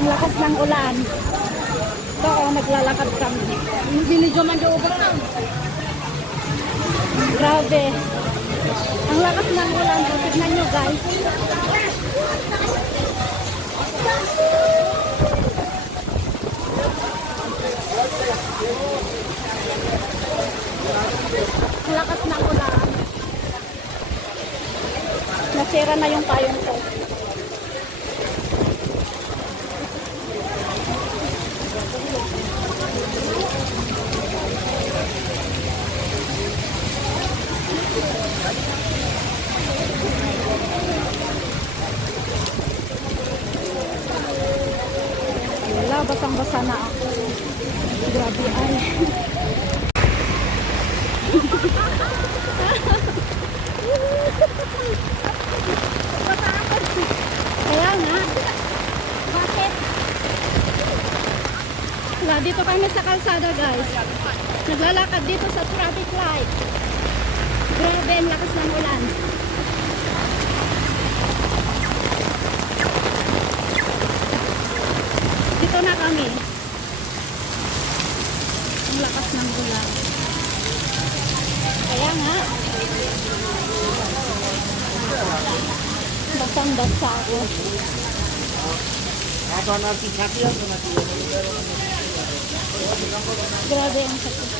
Ang lakas ng ulan. So, naglalakad kami. Binidyo man daw ba? Grabe. Ang lakas ng ulan. So, tignan nyo guys. Ang lakas ng ulan. Nasira na yung payong ko. Wala, basang-basa na ako. Grabe ay. Kaya nga. Bakit? Wala, dito kami sa kalsada guys. Naglalakad dito sa traffic light. Grabe, ang lakas ng ulan. Dito na kami. Ang lakas ng ulan. Kaya nga. Basang-basa ako. Grabe ang sakit.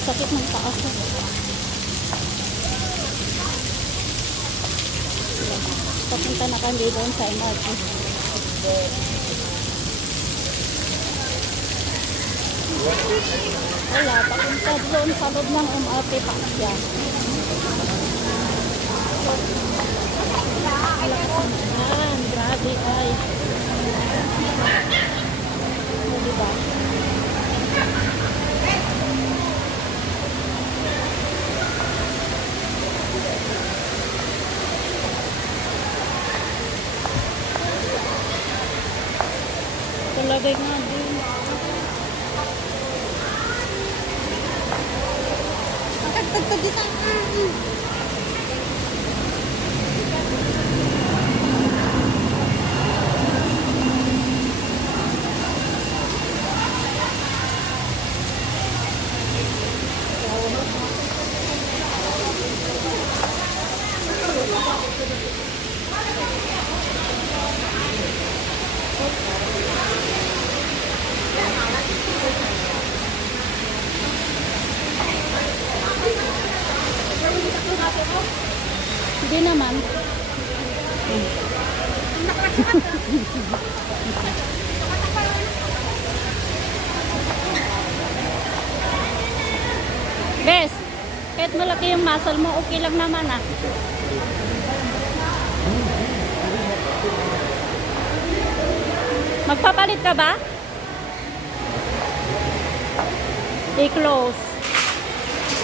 Sakit ng paa ko. Papunta na kami doon sa MRT. Wala, papunta doon sa loob ng MRT pa siya. Grabe ay. O, diba? Talagay nga din. Tagtag kita. Hindi naman. Bes, kahit malaki yung muscle mo, okay lang naman ah. Magpapalit ka ba? I-close.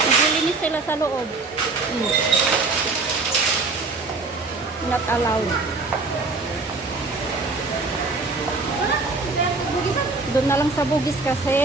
Naglilinis sila sa loob. Not allowed. Doon na lang sa bugis kasi.